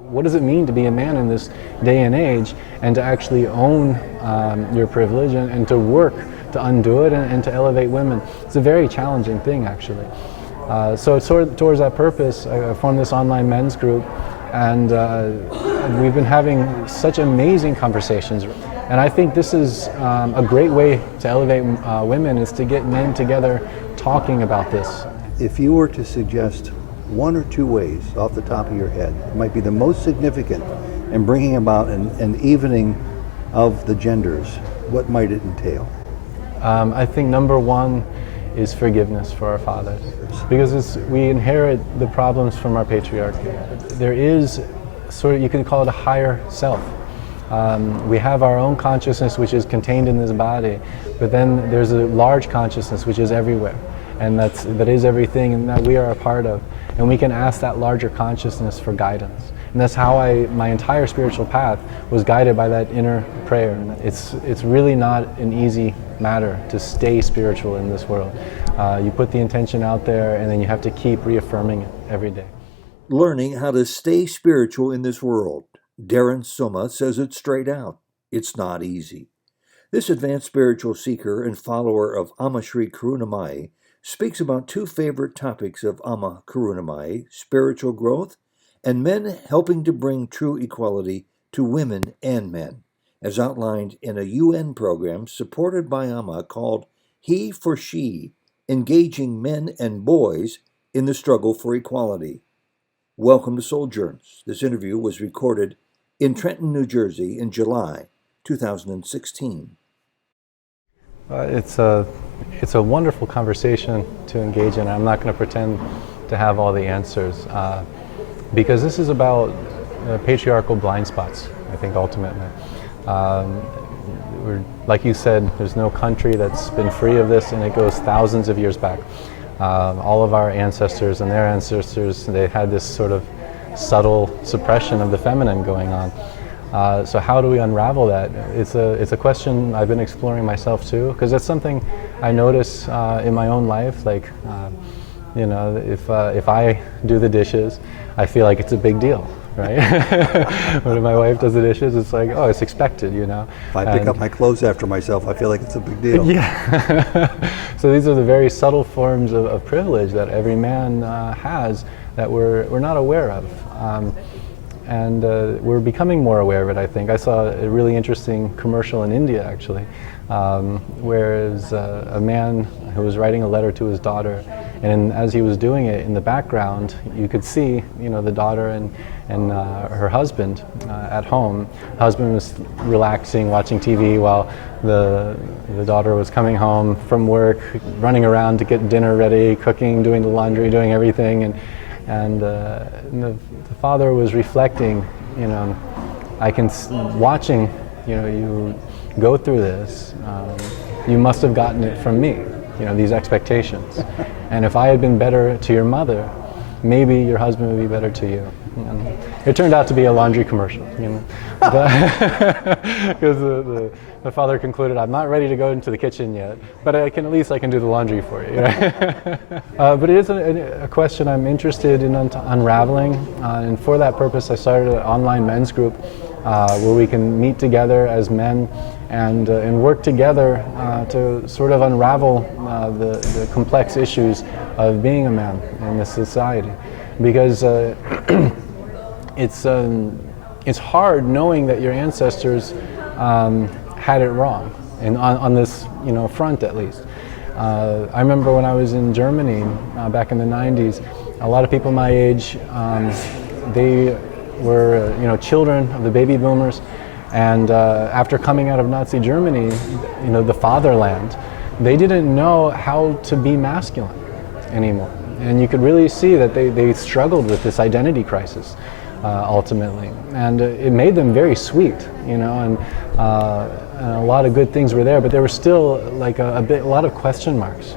What does it mean to be a man in this day and age, and to actually own your privilege and to work to undo it and to elevate women? It's a very challenging thing, actually. So towards that purpose, I formed this online men's group, and we've been having such amazing conversations. And I think this is a great way to elevate women, is to get men together talking about this. If you were to suggest one or two ways off the top of your head, it might be the most significant in bringing about an evening of the genders, what might it entail? I think number one is forgiveness for our fathers, because we inherit the problems from our patriarchy. There is sort of, you can call it a higher self. We have our own consciousness, which is contained in this body, but then there's a large consciousness which is everywhere, and that is everything, and that we are a part of. And we can ask that larger consciousness for guidance. And that's how my entire spiritual path was guided by that inner prayer. It's really not an easy matter to stay spiritual in this world. You put the intention out there, and then you have to keep reaffirming it every day. Learning how to stay spiritual in this world. Darin Somma says it straight out. It's not easy. This advanced spiritual seeker and follower of Amma Sri Karunamayi speaks about two favorite topics of Amma Karunamayi: spiritual growth and men helping to bring true equality to women and men, as outlined in a UN program supported by Amma called HeForShe, engaging men and boys in the struggle for equality. Welcome to Souljourns. This interview was recorded in Trenton, New Jersey in July 2016. It's a wonderful conversation to engage in. I'm not going to pretend to have all the answers, because this is about patriarchal blind spots, I think, ultimately. Like you said, there's no country that's been free of this, and it goes thousands of years back. All of our ancestors and their ancestors, they had this sort of subtle suppression of the feminine going on. So how do we unravel that? It's a question I've been exploring myself too, because it's something I notice in my own life. Like, you know, if I do the dishes, I feel like it's a big deal, right? When my wife does the dishes, it's like, oh, it's expected, you know. If I pick up my clothes after myself, I feel like it's a big deal. Yeah. So these are the very subtle forms of privilege that every man has that we're not aware of. And we're becoming more aware of it, I think. I saw a really interesting commercial in India, actually, whereas a man who was writing a letter to his daughter, and as he was doing it, in the background, you could see, you know, the daughter and her husband at home. The husband was relaxing, watching TV, while the daughter was coming home from work, running around to get dinner ready, cooking, doing the laundry, doing everything. And the father was reflecting, you know, watching, you know, you go through this, you must have gotten it from me, you know, these expectations. And if I had been better to your mother, maybe your husband would be better to you. And it turned out to be a laundry commercial, you know, because the father concluded, I'm not ready to go into the kitchen yet, but at least I can do the laundry for you. Right? But it is a question I'm interested in unraveling, and for that purpose I started an online men's group where we can meet together as men and work together to sort of unravel the complex issues of being a man in this society. Because it's hard knowing that your ancestors had it wrong, and on this, you know, front at least. I remember when I was in Germany back in the 90s, a lot of people my age, they were, you know, children of the baby boomers, and after coming out of Nazi Germany, you know, the fatherland, they didn't know how to be masculine anymore. And you could really see that they struggled with this identity crisis ultimately. And it made them very sweet, you know, and a lot of good things were there, but there were still like a lot of question marks.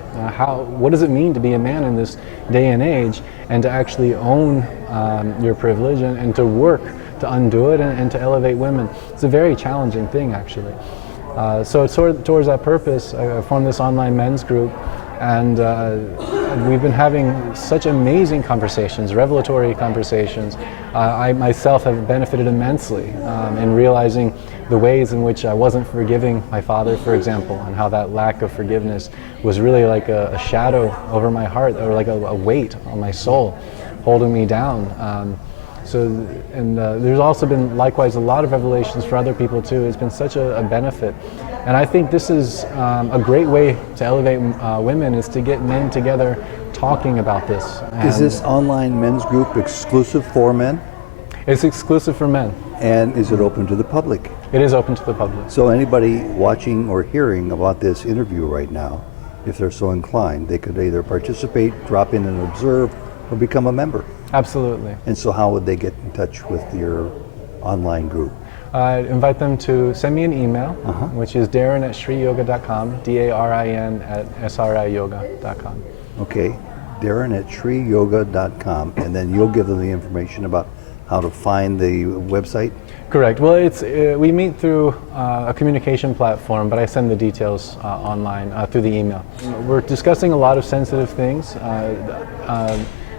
What does it mean to be a man in this day and age, and to actually own your privilege and to work to undo it and to elevate women? It's a very challenging thing, actually. So towards that purpose, I formed this online men's group, and we've been having such amazing conversations, revelatory conversations. I myself have benefited immensely in realizing the ways in which I wasn't forgiving my father, for example, and how that lack of forgiveness was really like a shadow over my heart, or like a weight on my soul, holding me down. There's also been likewise a lot of revelations for other people too. It's been such a benefit. And I think this is a great way to elevate women, is to get men together talking about this. Is this online men's group exclusive for men? It's exclusive for men. And is it open to the public? It is open to the public. So anybody watching or hearing about this interview right now, if they're so inclined, they could either participate, drop in and observe, or become a member. Absolutely. And so how would they get in touch with your online group? I invite them to send me an email, which is darin@shriyoga.com, DARIN@SRIyoga.com. Okay, Darin@shriyoga.com, and then you'll give them the information about how to find the website? Correct. Well, we meet through a communication platform, but I send the details online through the email. We're discussing a lot of sensitive things.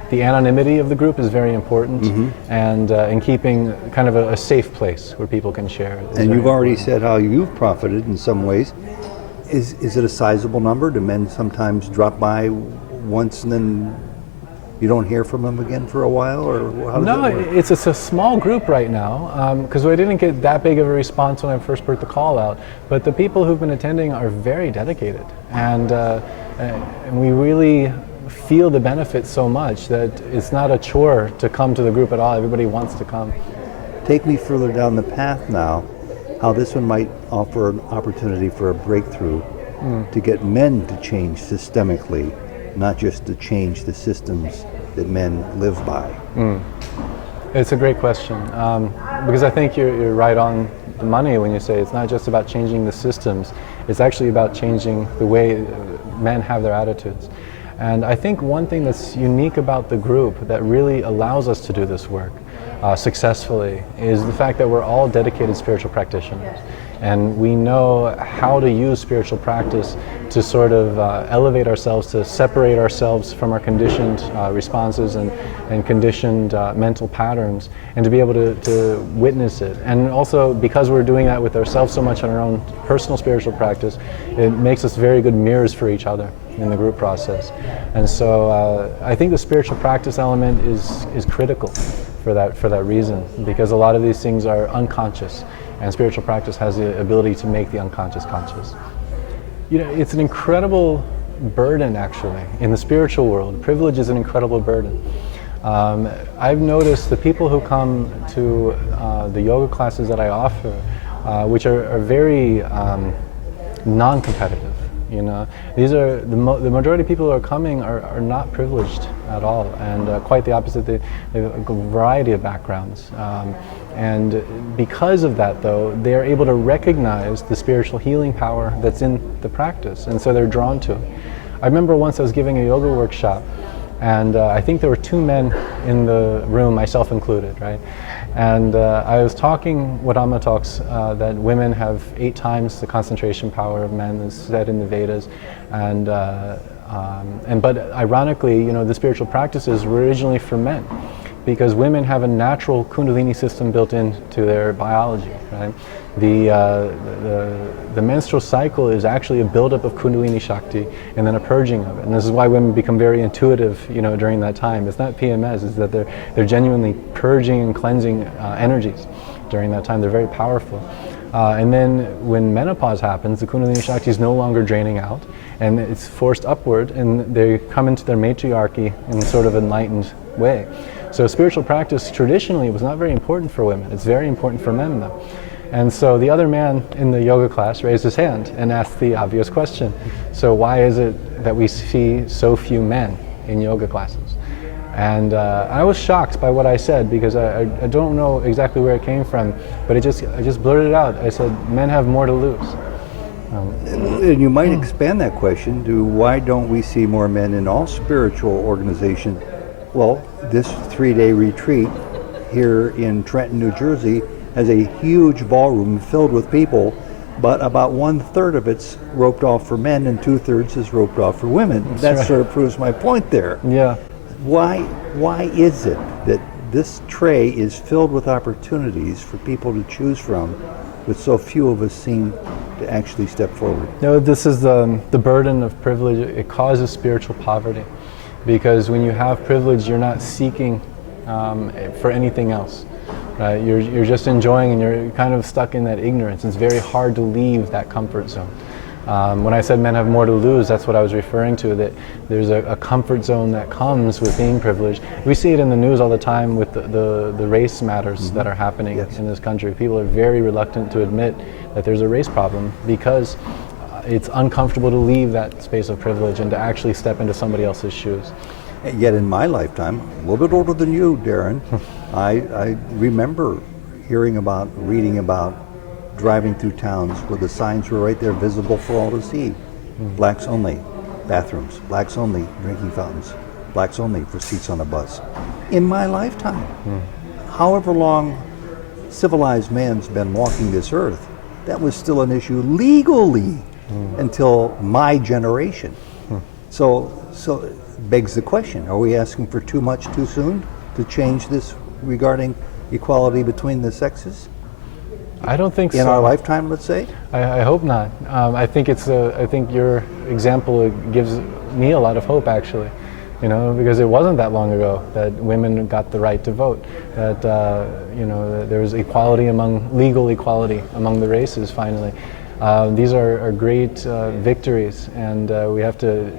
The anonymity of the group is very important, and in keeping kind of a safe place where people can share. And you've already said how you've profited in some ways. Is it a sizable number? Do men sometimes drop by once and then you don't hear from them again for a while, or how does that work? It's a small group right now, because I didn't get that big of a response when I first put the call out. But the people who've been attending are very dedicated, and we really feel the benefit so much that it's not a chore to come to the group at all. Everybody wants to come. Take me further down the path now, how this one might offer an opportunity for a breakthrough to get men to change systemically, not just to change the systems that men live by. It's a great question, because I think you're right on the money when you say it's not just about changing the systems, it's actually about changing the way men have their attitudes. And I think one thing that's unique about the group that really allows us to do this work successfully is the fact that we're all dedicated spiritual practitioners. And we know how to use spiritual practice to sort of elevate ourselves, to separate ourselves from our conditioned responses and conditioned mental patterns, and to be able to witness it. And also, because we're doing that with ourselves so much on our own personal spiritual practice, it makes us very good mirrors for each other in the group process. And so I think the spiritual practice element is critical for that reason, because a lot of these things are unconscious, and spiritual practice has the ability to make the unconscious conscious. You know, it's an incredible burden, actually, in the spiritual world. Privilege is an incredible burden. I've noticed the people who come to the yoga classes that I offer, which are very non-competitive. You know, these are the majority of people who are coming are not privileged at all, and quite the opposite. They have a variety of backgrounds, and because of that, though, they are able to recognize the spiritual healing power that's in the practice, and so they're drawn to it. I remember once I was giving a yoga workshop, and I think there were 2 men in the room, myself included, right? And I was talking what Amma talks, that women have 8 times the concentration power of men, as said in the Vedas, but ironically, you know, the spiritual practices were originally for men, because women have a natural Kundalini system built into their biology, right? The menstrual cycle is actually a buildup of Kundalini Shakti and then a purging of it. And this is why women become very intuitive, you know, during that time. It's not PMS, it's that they're genuinely purging and cleansing energies during that time. They're very powerful. And then when menopause happens, the Kundalini Shakti is no longer draining out, and it's forced upward, and they come into their matriarchy in sort of enlightened way. So spiritual practice traditionally was not very important for women. It's very important for men, though. And so the other man in the yoga class raised his hand and asked the obvious question. So why is it that we see so few men in yoga classes? And I was shocked by what I said, because I don't know exactly where it came from, but I just blurted it out. I said, men have more to lose. And you might expand that question to why don't we see more men in all spiritual organizations? Well, this 3-day retreat here in Trenton, New Jersey has a huge ballroom filled with people but about 1/3 of it's roped off for men and 2/3 is roped off for women. That right. sort of proves my point there. Yeah. Why is it that this tray is filled with opportunities for people to choose from, but so few of us seem to actually step forward? No, this is the burden of privilege. It causes spiritual poverty, because when you have privilege, you're not seeking for anything else. Right? You're just enjoying, and you're kind of stuck in that ignorance. It's very hard to leave that comfort zone. When I said men have more to lose, that's what I was referring to, that there's a comfort zone that comes with being privileged. We see it in the news all the time with the race matters that are happening in this country. People are very reluctant to admit that there's a race problem, because it's uncomfortable to leave that space of privilege and to actually step into somebody else's shoes. Yet in my lifetime, a little bit older than you, Darren, I remember hearing about, reading about, driving through towns where the signs were right there visible for all to see. Blacks only bathrooms, blacks only drinking fountains, blacks only for seats on a bus. In my lifetime, however long civilized man's been walking this earth, that was still an issue legally until my generation. So it begs the question, are we asking for too much too soon to change this regarding equality between the sexes? I don't think so. In our lifetime, let's say? I hope not. I think I think your example gives me a lot of hope, actually. You know, because it wasn't that long ago that women got the right to vote. That that there was legal equality among the races. Finally, these are great victories, and we have to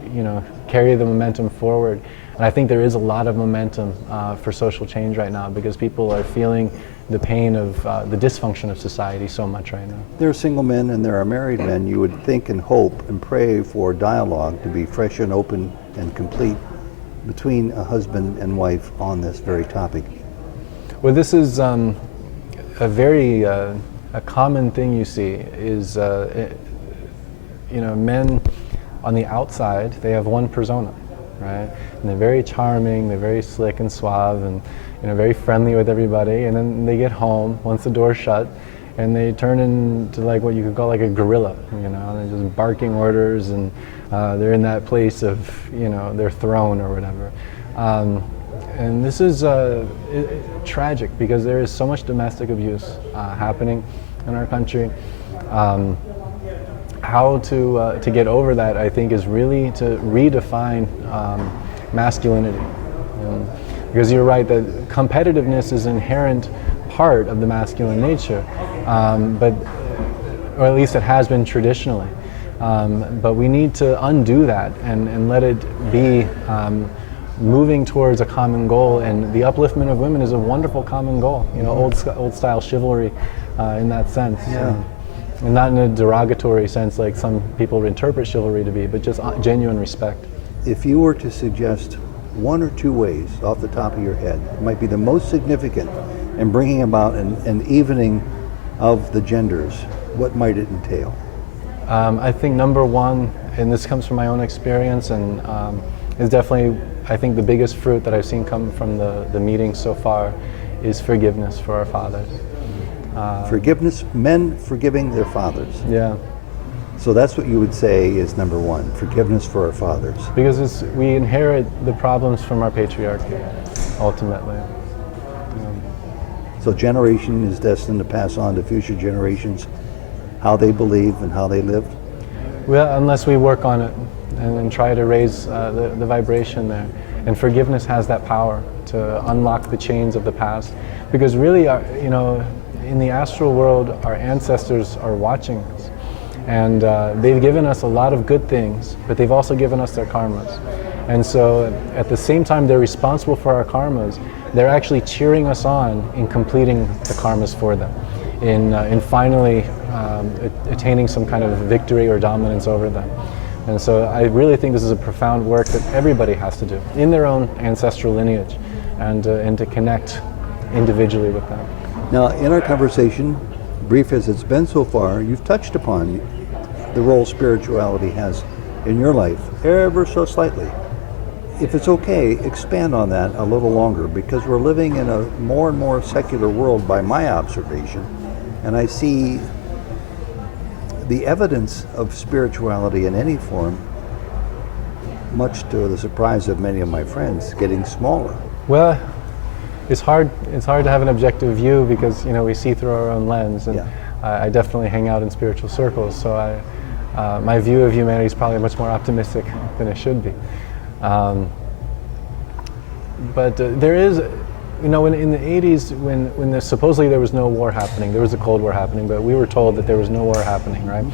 carry the momentum forward. And I think there is a lot of momentum for social change right now, because people are feeling the pain of the dysfunction of society so much right now. There are single men and there are married men. You would think and hope and pray for dialogue to be fresh and open and complete between a husband and wife on this very topic. Well, this is a very a common thing you see is men on the outside, they have one persona, right? And they're very charming, they're very slick and suave, and very friendly with everybody. And then they get home once the door's shut, and they turn into like what you could call like a gorilla. They're just barking orders, and they're in that place of their throne or whatever. And this is tragic, because there is so much domestic abuse happening in our country. How to get over that, I think, is really to redefine masculinity. Because you're right that competitiveness is an inherent part of the masculine nature, or at least it has been traditionally. But we need to undo that and let it be moving towards a common goal. And the upliftment of women is a wonderful common goal. Old style chivalry in that sense. Yeah. And not in a derogatory sense like some people interpret chivalry to be, but just genuine respect. If you were to suggest one or two ways off the top of your head, it might be the most significant in bringing about an evening of the genders, what might it entail? I think number one, and this comes from my own experience, and is definitely, I think, the biggest fruit that I've seen come from the meetings so far, is forgiveness for our fathers. Forgiveness, men forgiving their fathers. Yeah. So that's what you would say is number one, forgiveness for our fathers. Because we inherit the problems from our patriarchy, ultimately. So generation is destined to pass on to future generations how they believe and how they live? Well, unless we work on it and try to raise the vibration there. And forgiveness has that power to unlock the chains of the past. Because really, in the astral world, our ancestors are watching us. And they've given us a lot of good things, but they've also given us their karmas. And so at the same time they're responsible for our karmas, they're actually cheering us on in completing the karmas for them, in finally attaining some kind of victory or dominance over them. And so I really think this is a profound work that everybody has to do in their own ancestral lineage, and to connect individually with them. Now, in our conversation, brief as it's been so far, you've touched upon the role spirituality has in your life, ever so slightly. If it's okay, expand on that a little longer, because we're living in a more and more secular world by my observation, and I see the evidence of spirituality in any form, much to the surprise of many of my friends, getting smaller. Well, it's hard to have an objective view because, you know, we see through our own lens, and Yeah. I definitely hang out in spiritual circles, so my view of humanity is probably much more optimistic than it should be. But there is, you know, in the 80s, when supposedly there was no war happening, there was a Cold War happening, but we were told that there was no war happening, right?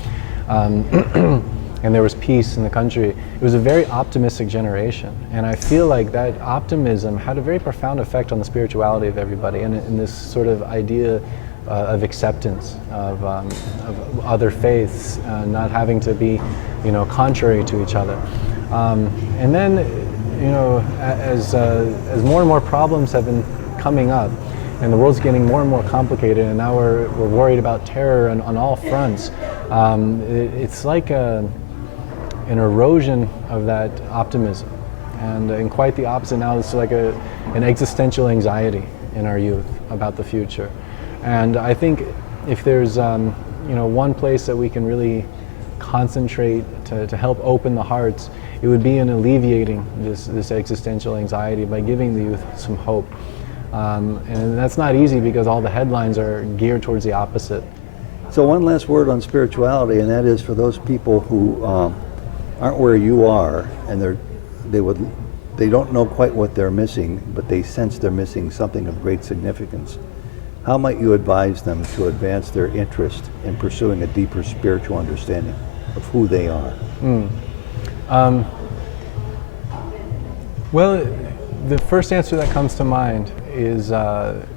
And there was peace in the country. It was a very optimistic generation, and I feel like that optimism had a very profound effect on the spirituality of everybody, and in this sort of idea of acceptance of other faiths, not having to be, you know, contrary to each other. And then, you know, as more and more problems have been coming up, and the world's getting more and more complicated, and now we're worried about terror on all fronts. It's like an erosion of that optimism, and quite the opposite now. It's like an existential anxiety in our youth about the future. And I think if there's you know, one place that we can really concentrate to help open the hearts, it would be in alleviating this existential anxiety by giving the youth some hope. And that's not easy because all the headlines are geared towards the opposite. So one last word on spirituality, and that is for those people who aren't where you are, and they don't know quite what they're missing, but they sense they're missing something of great significance. How might you advise them to advance their interest in pursuing a deeper spiritual understanding of who they are? Well, the first answer that comes to mind is to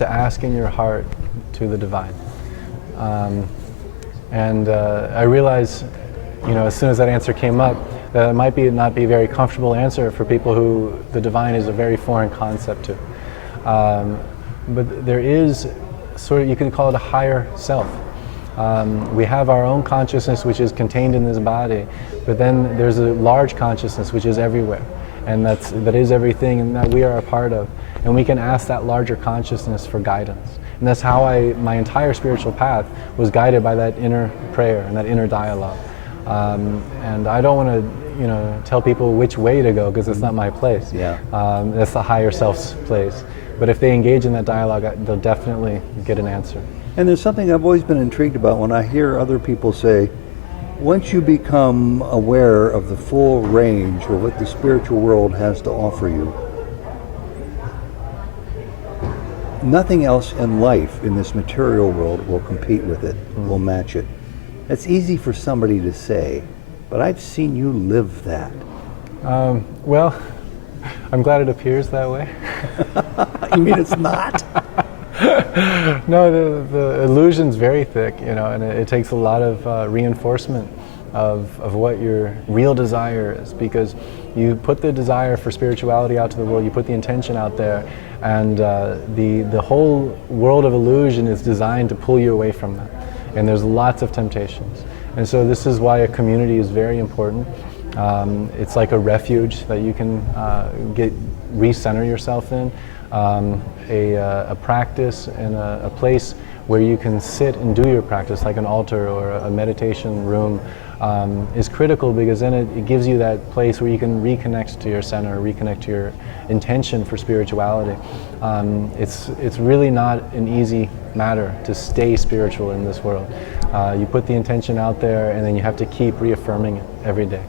ask in your heart to the divine. And I realize, you know, as soon as that answer came up, that it might not be a very comfortable answer for people who the divine is a very foreign concept to. But there is sort of, you can call it a higher self. We have our own consciousness, which is contained in this body, but then there's a large consciousness which is everywhere, and that is everything, and that we are a part of. And we can ask that larger consciousness for guidance. And that's how my entire spiritual path was guided by that inner prayer and that inner dialogue. And I don't want to, you know, tell people which way to go because it's not my place. Yeah. That's the higher self's place. But if they engage in that dialogue, they'll definitely get an answer. And there's something I've always been intrigued about when I hear other people say, once you become aware of the full range of what the spiritual world has to offer you, nothing else in life in this material world will compete with it, will match it. It's easy for somebody to say, but I've seen you live that. Well, I'm glad it appears that way. You mean it's not? No, the illusion's very thick, you know, and it takes a lot of reinforcement of what your real desire is, because you put the desire for spirituality out to the world, you put the intention out there, and the whole world of illusion is designed to pull you away from that. And there's lots of temptations. And so this is why a community is very important. It's like a refuge that you can recenter yourself in, a practice and a place where you can sit and do your practice, like an altar or a meditation room, is critical, because then it gives you that place where you can reconnect to your center, reconnect to your intention for spirituality. It's really not an easy matter to stay spiritual in this world. You put the intention out there, and then you have to keep reaffirming it every day.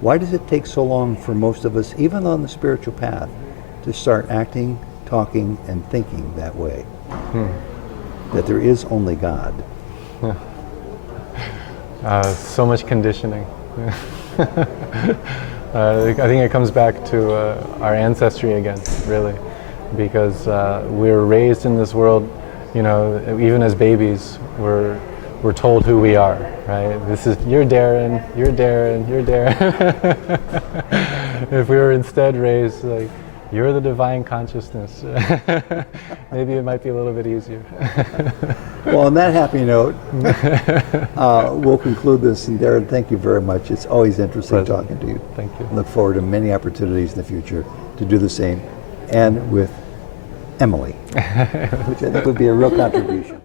Why does it take so long for most of us, even on the spiritual path, to start acting, talking, and thinking that way? That there is only God. So much conditioning. I think it comes back to our ancestry again, really, because we were raised in this world, you know, even as babies, we're told who we are, right? This is, you're Darren, you're Darren, you're Darren. If we were instead raised like, you're the divine consciousness, maybe it might be a little bit easier. Well, on that happy note, we'll conclude this. And Darren, thank you very much. It's always interesting talking to you. Thank you. I look forward to many opportunities in the future to do the same, and with Emily, which I think would be a real contribution.